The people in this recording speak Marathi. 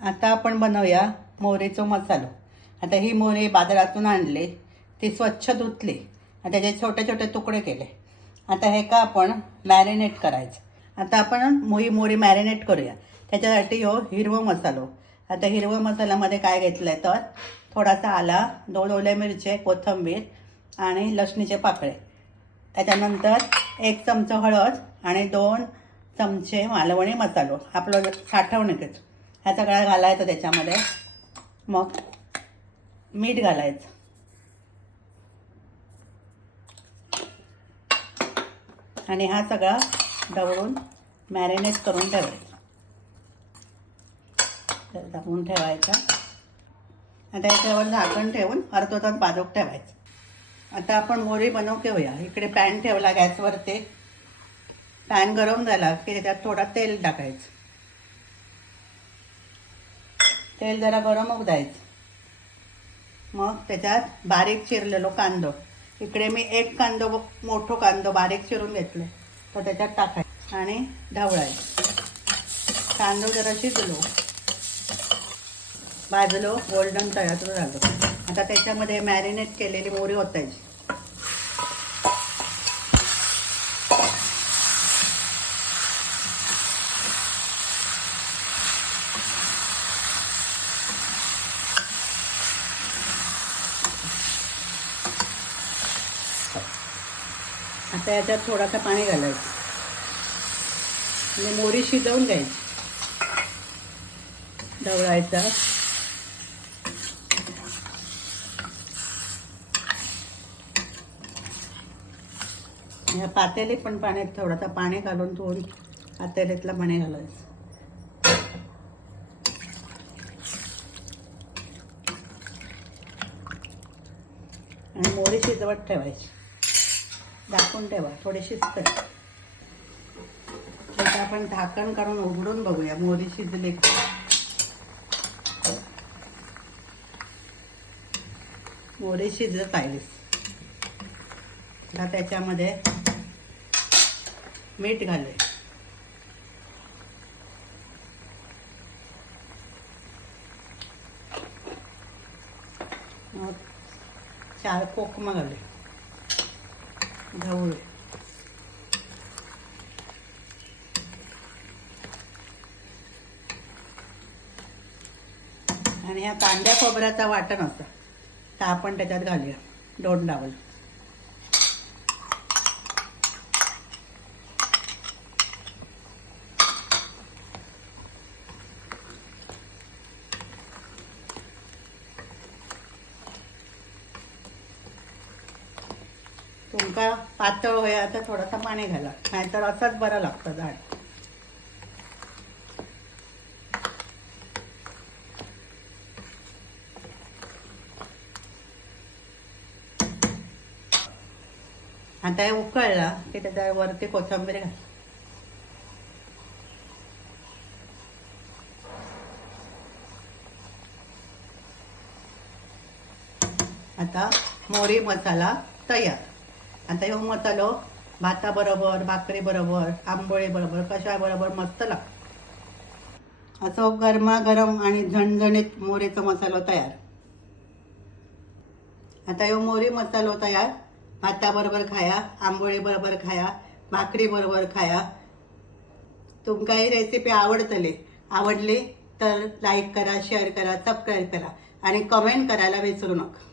आता आपण बनवूया मोहरीचा मसालो. आता ही मोहरी बाजारातून आणली, ती स्वच्छ धुतली आणि त्याचे छोटे छोटे तुकडे केले. आता हे का आपण मॅरिनेट करायचं. आता आपण मोहरी मॅरिनेट करूया. त्याच्यासाठी हो हिरवा मसालो. आता हिरवा मसाल्यामध्ये काय घेतलं आहे तर थोडासा आला, 2 ओल्या मिरचे, कोथिंबीर आणि लसणीचे पाकळे. त्याच्यानंतर 1 चमचा हळद आणि 2 चमचे मालवणी मसालो, आपलं साठवणीकच. ह्या सगळ्या घालायचं त्याच्यामध्ये. मग मीठ घालायचं आणि हा सगळा ढवळून मॅरिनेट करून ठेवायचा. झाकून ठेवायचा. आता याच्यावर झाकण ठेवून अर्धा तास बाजूक ठेवायचं. आता आपण मोहरी बनवू घेऊया. इकडे पॅन ठेवला गॅसवरती. पॅन गरम झाला की त्याच्यात थोडा तेल टाकायचं. तेल जरा गरम होऊ द्यायचं. मग त्याच्यात बारीक चिरलेलो कांदो, इकडे मी 1 कांदो, मोठो कांदो बारीक चिरून घेतले, तर त्याच्यात टाकायचं आणि ढवळायचं. कांदो जरा शिजलो, भाजलो, गोल्डन तळ्याचं झालं. आता त्याच्यामध्ये मॅरिनेट केलेली मोहरी ओतायची. आता याच्यात थोडासा पाणी घालायचं आणि मोहरी शिजवून घ्यायची. ढवळायचा. या पातेलीत पण पाण्यात थोडासा पाणी घालून थोडी पातेलीतलं पाणी घालायचं. आणि मोहरी शिजवत ठेवायची. झाकून ठेवा, थोडी शिजते. आता आपण झाकण काढून उघडून बघूया मोहरी शिजली. मोहरी शिजत आहे. आता त्याच्यामध्ये मीठ घालूया. मग 4 कोकमा घालूया. ढवळू. आणि ह्या कांद्या खोबऱ्याचा वाटण असतं तर आपण त्याच्यात घालूया. 2 डावल. तुमका पातळ होया तर थोडासा पाणी घाला, नाहीतर असंच बरं लागतं झाड. आता हे उकळला की त्याच्या वरती कोथिंबीर घाल. आता मोहरी मसाला तयार. आता ह्यो मसालो भाताबरोबर, भाकरीबरोबर, आंबोळीबरोबर, कशाबरोबर मस्त लागतो. असं गरमागरम आणि झणझणीत मोहरीचा मसालो तयार. आता ह्यो मोहरी मसालो तयार. भाताबरोबर खाया, आंबोळीबरोबर खाया, भाकरीबरोबर खाया. तुमका ही रेसिपी आवडली तर लाईक करा, शेअर करा, सबस्क्राईब करा आणि कमेंट करायला विसरू नका.